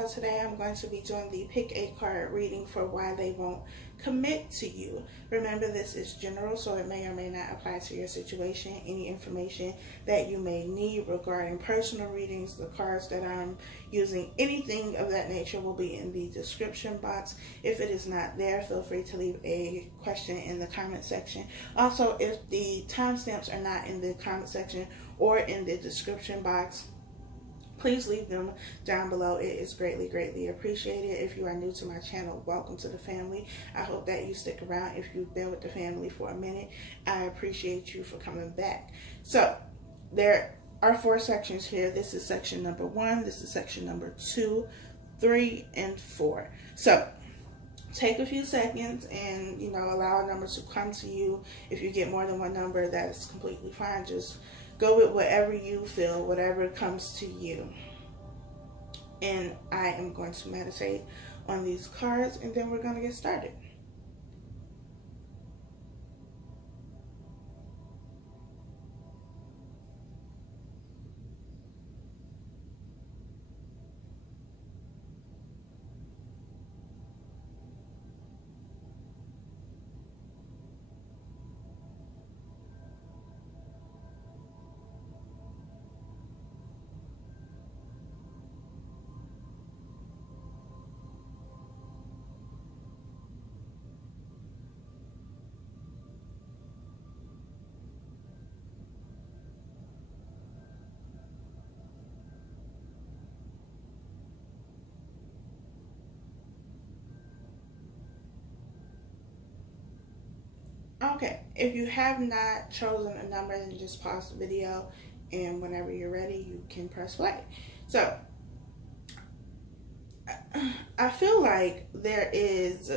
So today I'm going to be doing the pick a card reading for why they won't commit to you. Remember, this is general, so it may or may not apply to your situation. Any information that you may need regarding personal readings, the cards that I'm using, anything of that nature will be in the description box. If it is not there, feel free to leave a question in the comment section. Also, if the timestamps are not in the comment section or in the description box, please leave them down below. It is greatly appreciated. If you are new to my channel, welcome to the family. I hope that you stick around. If you've been with the family for a minute, I appreciate you for coming back. So there are 4 sections here. This is section number 1. This is section number 2, 3, and 4. So take a few seconds and, allow a number to come to you. If you get more than one number, that is completely fine. Just go with whatever you feel, whatever comes to you. And I am going to meditate on these cards, and then we're going to get started. Okay, if you have not chosen a number, then just pause the video, and whenever you're ready, you can press play. So, I feel like there is,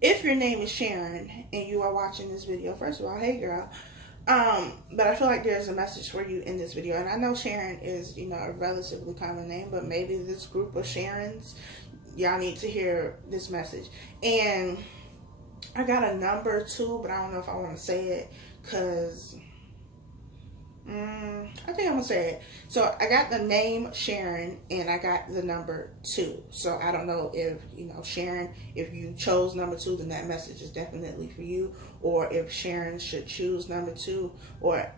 if your name is Sharon and you are watching this video, first of all, hey girl, but I feel like there's a message for you in this video. And I know Sharon is, a relatively common name, but maybe this group of Sharons, y'all need to hear this message. And I got a number 2, but I don't know if I want to say it because I think I'm going to say it. So I got the name Sharon and I got the number 2. So I don't know if, Sharon, if you chose number 2, then that message is definitely for you. Or if Sharon should choose number 2 or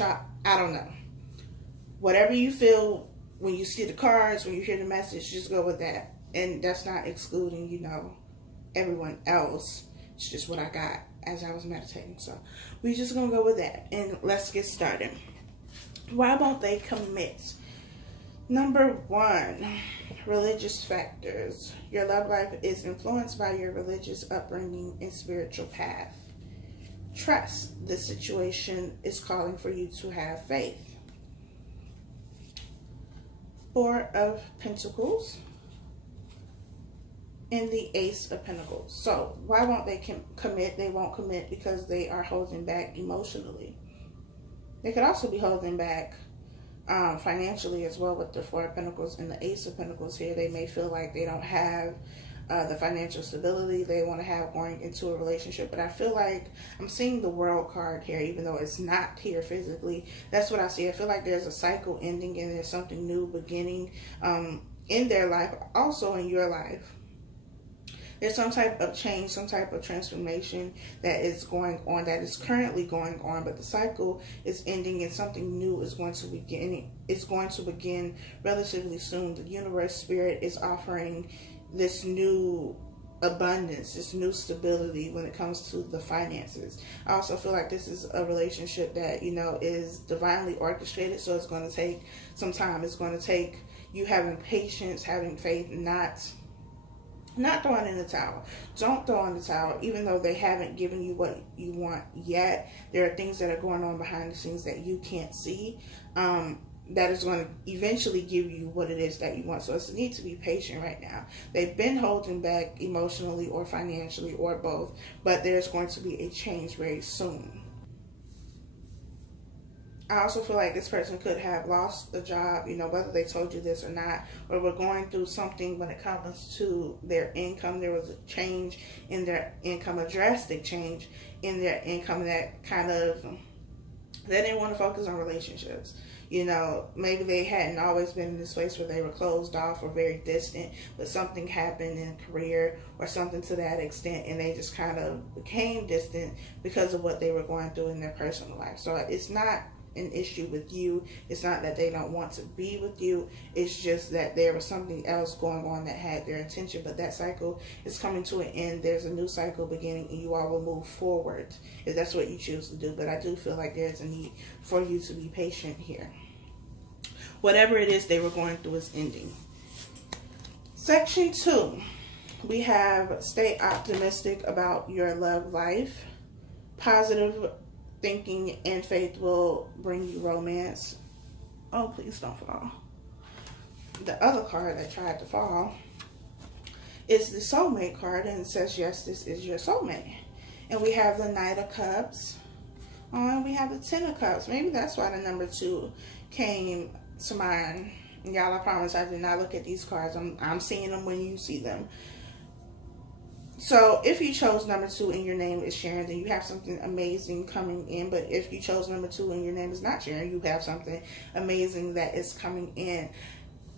I don't know. Whatever you feel when you see the cards, when you hear the message, just go with that. And that's not excluding, everyone else. It's just what I got as I was meditating. So we just gonna go with that, and let's get started. Why won't they commit? Number 1, religious factors. Your love life is influenced by your religious upbringing and spiritual path. Trust. The situation is calling for you to have faith. 4 of Pentacles and the Ace of Pentacles. So why won't they commit? They won't commit because they are holding back emotionally. They could also be holding back financially as well with the 4 of Pentacles and the Ace of Pentacles here. They may feel like they don't have the financial stability they want to have going into a relationship. But I feel like I'm seeing the World card here, even though it's not here physically. That's what I see. I feel like there's a cycle ending and there's something new beginning in their life, also in your life. There's some type of change, some type of transformation that is going on, that is currently going on, but the cycle is ending and something new is going to begin. It's going to begin relatively soon. The universe, spirit is offering this new abundance, this new stability when it comes to the finances. I also feel like this is a relationship that, is divinely orchestrated, so it's going to take some time. It's going to take you having patience, having faith, not throwing in the towel. Don't throw in the towel, even though they haven't given you what you want yet. There are things that are going on behind the scenes that you can't see, that is going to eventually give you what it is that you want. So it's a need to be patient right now. They've been holding back emotionally or financially or both, but there's going to be a change very soon. I also feel like this person could have lost a job, whether they told you this or not, or we're going through something when it comes to their income. There was a change in their income, a drastic change in their income that kind of, they didn't want to focus on relationships. You know, maybe they hadn't always been in this place where they were closed off or very distant, but something happened in career or something to that extent, and they just kind of became distant because of what they were going through in their personal life. So it's not an issue with you. It's not that they don't want to be with you. It's just that there was something else going on that had their attention, but that cycle is coming to an end. There's a new cycle beginning, and you all will move forward if that's what you choose to do. But I do feel like there's a need for you to be patient here. Whatever it is they were going through is ending. Section 2, we have stay optimistic about your love life. Positive thinking and faith will bring you romance. Oh, please don't fall. The other card that tried to fall is the soulmate card, and it says, yes, this is your soulmate. And we have the Knight of Cups. Oh, and we have the Ten of Cups. Maybe that's why the number 2 came to mind. Y'all, I promise I did not look at these cards. I'm seeing them when you see them. So if you chose number 2 and your name is Sharon, then you have something amazing coming in. But if you chose number 2 and your name is not Sharon, you have something amazing that is coming in.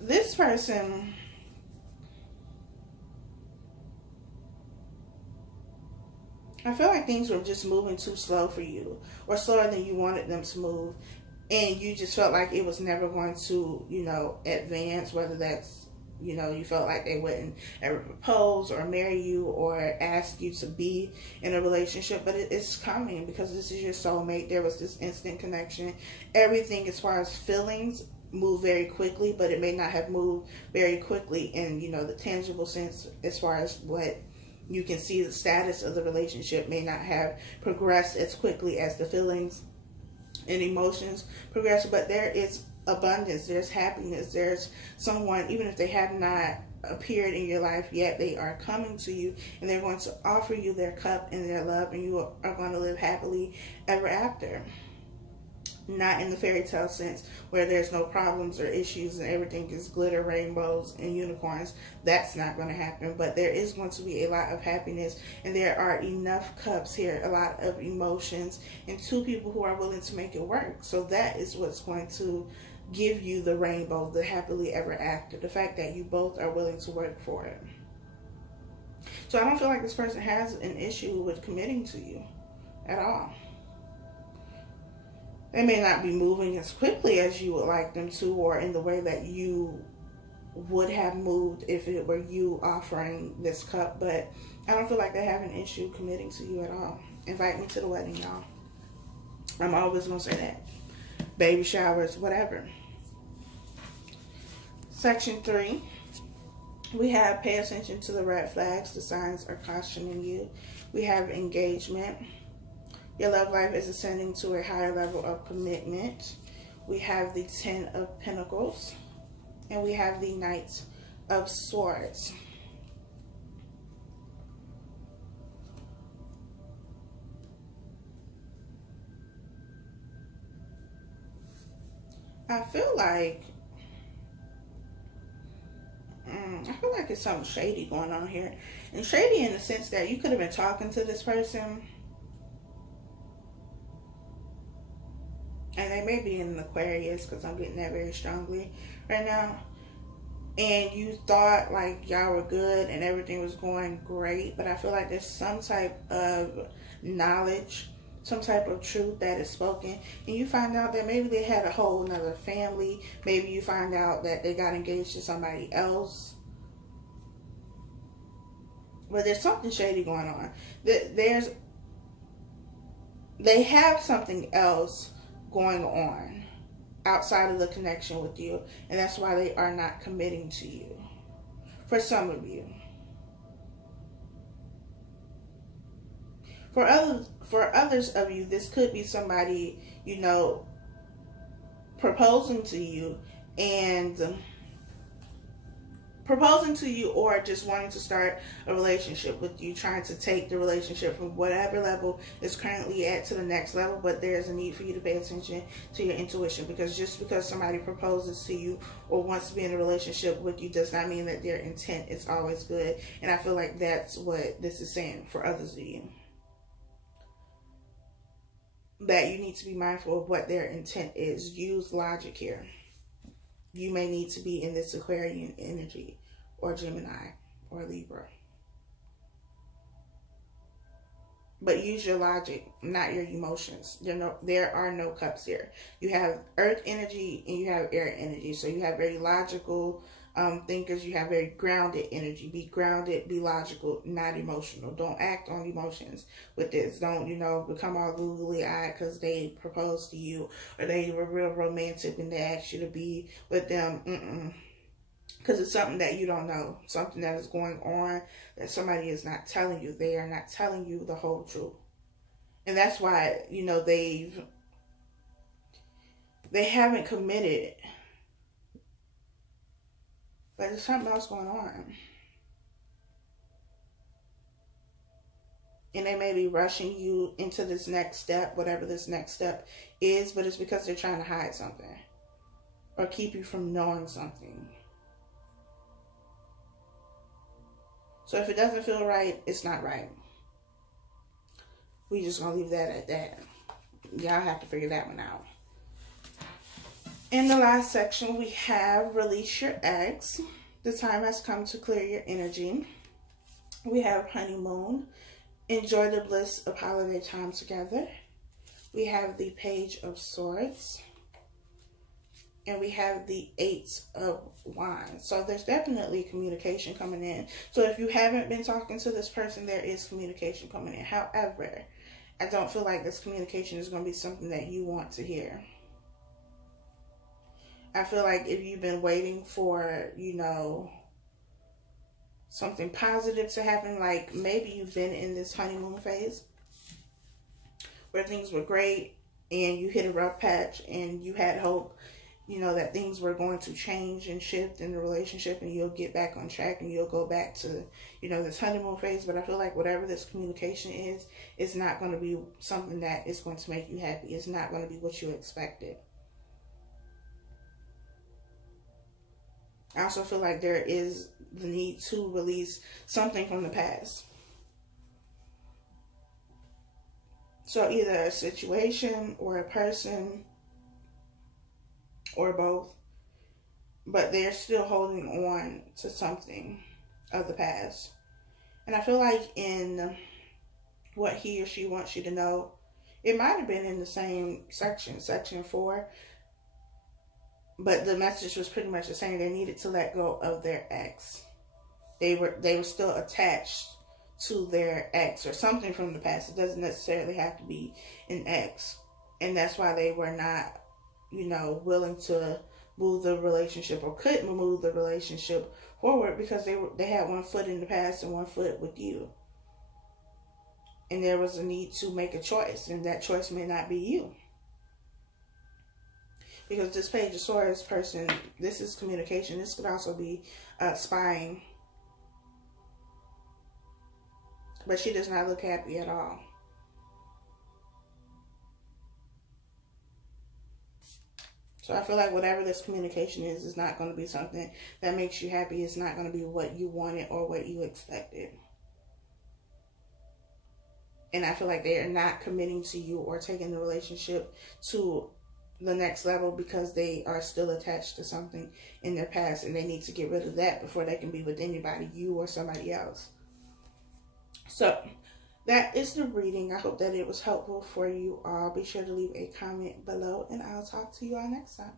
This person, I feel like things were just moving too slow for you, or slower than you wanted them to move. And you just felt like it was never going to, you know, advance, whether that's, you know, you felt like they wouldn't ever propose or marry you or ask you to be in a relationship, but it's coming because this is your soulmate. There was this instant connection. Everything as far as feelings moved very quickly, but it may not have moved very quickly in, you know, the tangible sense as far as what you can see. The status of the relationship may not have progressed as quickly as the feelings and emotions progress, but there is abundance, there's happiness, there's someone, even if they have not appeared in your life yet, they are coming to you and they're going to offer you their cup and their love, and you are going to live happily ever after. Not in the fairy tale sense where there's no problems or issues and everything is glitter, rainbows, and unicorns. That's not going to happen, but there is going to be a lot of happiness, and there are enough cups here, a lot of emotions, and 2 people who are willing to make it work. So that is what's going to give you the rainbow, the happily ever after, the fact that you both are willing to work for it. So I don't feel like this person has an issue with committing to you at all. They may not be moving as quickly as you would like them to, or in the way that you would have moved if it were you offering this cup, but I don't feel like they have an issue committing to you at all. Invite me to the wedding, y'all. I'm always going to say that. Baby showers, whatever. Section 3, we have pay attention to the red flags. The signs are cautioning you. We have engagement. Your love life is ascending to a higher level of commitment. We have the 10 of Pentacles. And we have the Knight of Swords. I feel like it's something shady going on here. And shady in the sense that you could have been talking to this person, and they may be in an Aquarius, because I'm getting that very strongly right now. And you thought like y'all were good and everything was going great, but I feel like there's some type of knowledge, some type of truth that is spoken, and you find out that maybe they had a whole nother family. Maybe you find out that they got engaged to somebody else. But there's something shady going on. They have something else going on outside of the connection with you, and that's why they are not committing to you. For some of you. For others of you, this could be somebody, you know, proposing to you or just wanting to start a relationship with you, trying to take the relationship from whatever level is currently at to the next level. But there's a need for you to pay attention to your intuition, because just because somebody proposes to you or wants to be in a relationship with you does not mean that their intent is always good. And I feel like that's what this is saying for others of you. that you need to be mindful of what their intent is. Use logic here. You may need to be in this Aquarian energy, or Gemini, or Libra. But use your logic, not your emotions. There are no cups here. You have earth energy and you have air energy. So you have very logical thinkers. You have very grounded energy. Be grounded, be logical, not emotional. Don't act on emotions with this. Don't, become all googly-eyed because they proposed to you or they were real romantic and they asked you to be with them. Because it's something that you don't know. Something that is going on that somebody is not telling you. They are not telling you the whole truth. And that's why, they haven't committed. But there's something else going on. And they may be rushing you into this next step, whatever this next step is, but it's because they're trying to hide something. Or keep you from knowing something. So if it doesn't feel right, it's not right. We just gonna leave that at that. Y'all have to figure that one out. In the last section, we have release your ex. The time has come to clear your energy. We have honeymoon. Enjoy the bliss of holiday time together. We have the Page of Swords. And we have the Eight of Wands. So there's definitely communication coming in. So if you haven't been talking to this person, there is communication coming in. However, I don't feel like this communication is going to be something that you want to hear. I feel like if you've been waiting for, something positive to happen, like maybe you've been in this honeymoon phase where things were great and you hit a rough patch and you had hope, that things were going to change and shift in the relationship and you'll get back on track and you'll go back to, this honeymoon phase. But I feel like whatever this communication is, it's not going to be something that is going to make you happy. It's not going to be what you expected. I also feel like there is the need to release something from the past. So either a situation or a person or both, but they're still holding on to something of the past. And I feel like in what he or she wants you to know, it might have been in the same section, section 4, but the message was pretty much the same. They needed to let go of their ex. They were still attached to their ex or something from the past. It doesn't necessarily have to be an ex. And that's why they were not, willing to move the relationship or couldn't move the relationship forward because they had one foot in the past and one foot with you. And there was a need to make a choice, and that choice may not be you. Because this Page of Swords person, this is communication. This could also be spying. But she does not look happy at all. So I feel like whatever this communication is not going to be something that makes you happy. It's not going to be what you wanted or what you expected. And I feel like they are not committing to you or taking the relationship to the next level because they are still attached to something in their past and they need to get rid of that before they can be with anybody, you or somebody else. So that is the reading. I hope that it was helpful for you all. Be sure to leave a comment below and I'll talk to you all next time.